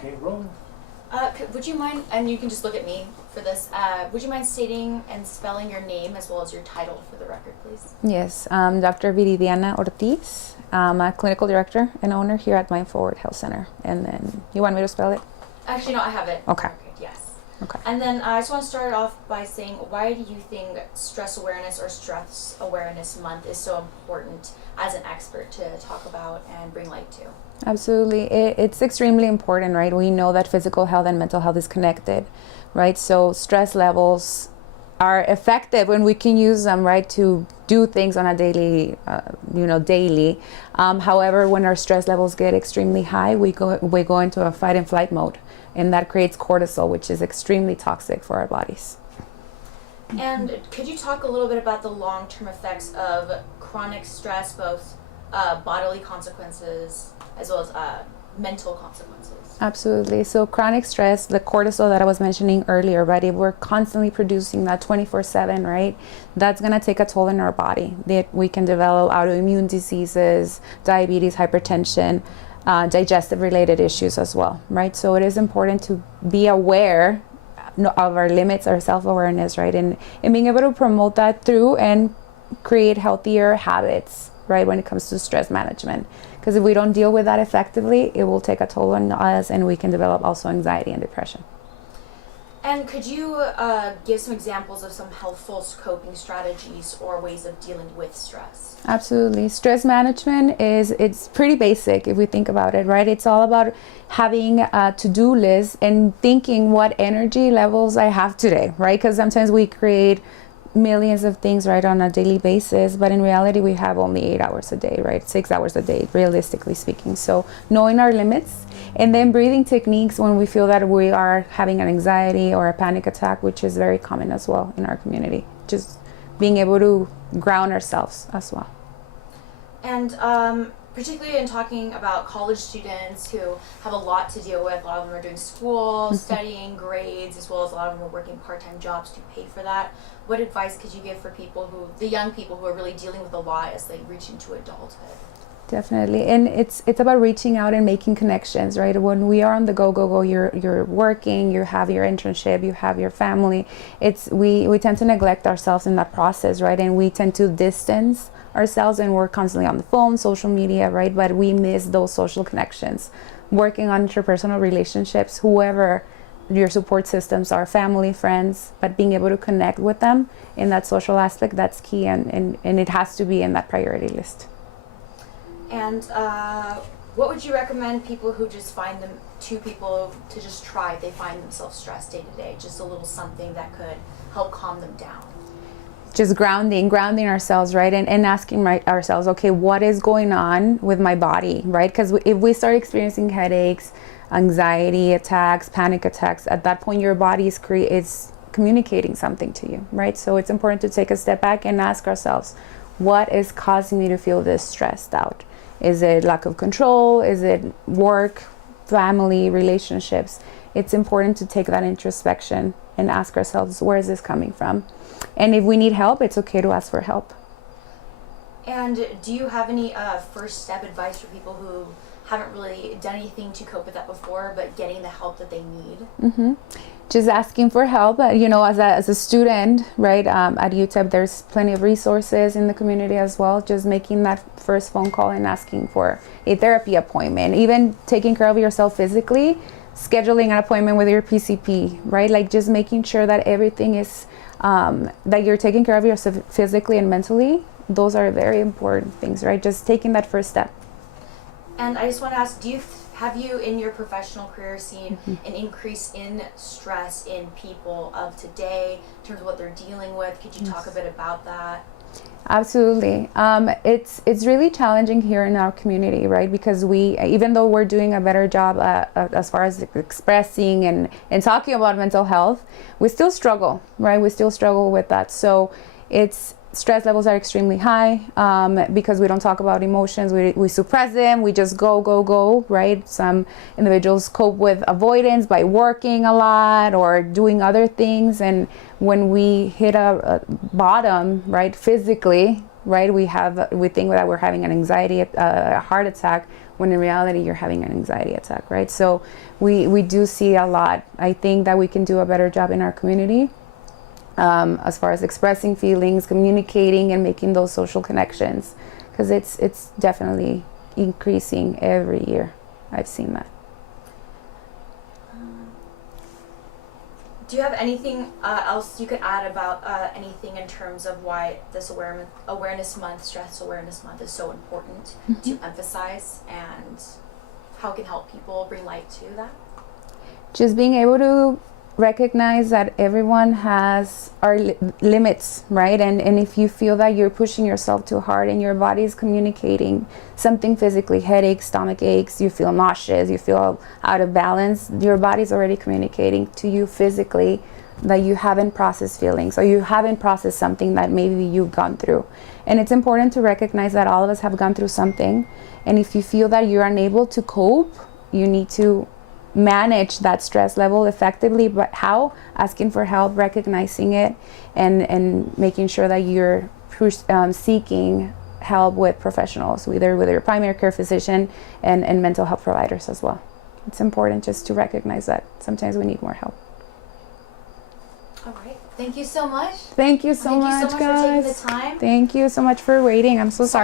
Okay, roll. Would you mind, and you can just look at me for this, would you mind stating and spelling your name as well as your title for the record, please? Yes, Dr. Viridiana Ortiz. I'm a clinical director and owner here at Mind Forward Health Center. And then, you want me to spell it? Actually, no, I have it. Okay. Yes. Okay. And then I just want to start off by saying, why do you think Stress Awareness or Stress Awareness Month is so important as an expert to talk about and bring light to? Absolutely. It's extremely important, right? We know that physical health and mental health is connected, right? So stress levels are effective when we can use them, right, to do things on a daily. However, when our stress levels get extremely high, we go into a fight and flight mode, and that creates cortisol, which is extremely toxic for our bodies. And could you talk a little bit about the long-term effects of chronic stress, both bodily consequences as well as mental consequences? Absolutely. So chronic stress, the cortisol that I was mentioning earlier, right? If we're constantly producing that 24/7, right? That's going to take a toll in our body. We can develop autoimmune diseases, diabetes, hypertension, digestive related issues as well, right? So it is important to be aware of our limits, our self-awareness, right? And being able to promote that through and create healthier habits, right? When it comes to stress management. Because if we don't deal with that effectively, it will take a toll on us, and we can develop also anxiety and depression. And could you give some examples of some helpful coping strategies or ways of dealing with stress? Absolutely. Stress management it's pretty basic if we think about it, right? It's all about having a to-do list and thinking what energy levels I have today, right? Because sometimes we create millions of things, right, on a daily basis, but in reality we have only 8 hours a day, right? 6 hours a day, realistically speaking. So knowing our limits, and then breathing techniques when we feel that we are having an anxiety or a panic attack, which is very common as well in our community. Just being able to ground ourselves as well. And particularly in talking about college students who have a lot to deal with, a lot of them are doing school, studying, grades, as well as a lot of them are working part-time jobs to pay for that. What advice could you give for the young people who are really dealing with a lot as they reach into adulthood? Definitely. And it's about reaching out and making connections, right? When we are on the go, you're working, you have your internship, you have your family. We tend to neglect ourselves in that process, right? And we tend to distance ourselves, and we're constantly on the phone, social media, right? But we miss those social connections. Working on interpersonal relationships, whoever your support systems are, family, friends, but being able to connect with them in that social aspect, that's key, and it has to be in that priority list. And what would you recommend people who just people to just try if they find themselves stressed day to day, just a little something that could help calm them down? Just grounding ourselves, right? And asking ourselves, okay, what is going on with my body, right? Because if we start experiencing headaches, anxiety attacks, panic attacks, at that point your body is communicating something to you, right? So it's important to take a step back and ask ourselves, what is causing me to feel this stressed out? Is it lack of control? Is it work, family, relationships? It's important to take that introspection and ask ourselves, where is this coming from? And if we need help, it's okay to ask for help. And do you have any first step advice for people who haven't really done anything to cope with that before, but getting the help that they need? Just asking for help. As a student, right, at UTEP, there's plenty of resources in the community as well. Just making that first phone call and asking for a therapy appointment. Even taking care of yourself physically, scheduling an appointment with your PCP, right? Like just making sure that everything is, that you're taking care of yourself physically and mentally. Those are very important things, right? Just taking that first step. And I just want to ask, have you in your professional career seen an increase in stress in people of today in terms of what they're dealing with? Could you talk a bit about that? Absolutely. It's really challenging here in our community, right? Because even though we're doing a better job as far as expressing and talking about mental health, we still struggle, right? We still struggle with that. So stress levels are extremely high because we don't talk about emotions. We suppress them. We just go, right? Some individuals cope with avoidance by working a lot or doing other things. And when we hit a bottom, right, physically, right, we think that we're having an anxiety, a heart attack. when in reality you're having an anxiety attack, right? So we do see a lot. I think that we can do a better job in our community as far as expressing feelings, communicating, and making those social connections, because it's definitely increasing every year. I've seen that. Do you have anything else you could add about anything in terms of why this awareness month, stress awareness month, is so important to emphasize, and how it can help people bring light to that? Just being able to recognize that everyone has our limits, right? And if you feel that you're pushing yourself too hard and your body is communicating something physically, headaches, stomach aches, you feel nauseous, you feel out of balance, your body's already communicating to you physically that you haven't processed feelings, or you haven't processed something that maybe you've gone through. And it's important to recognize that all of us have gone through something, and if you feel that you're unable to cope, you need to manage that stress level effectively. But how? Asking for help, recognizing it, and making sure that you're seeking help with professionals, either with your primary care physician and mental health providers as well. It's important just to recognize that sometimes we need more help. All right. Thank you so much. Thank you so much, Thank you so much guys. for taking the time. Thank you so much for waiting. I'm so sorry.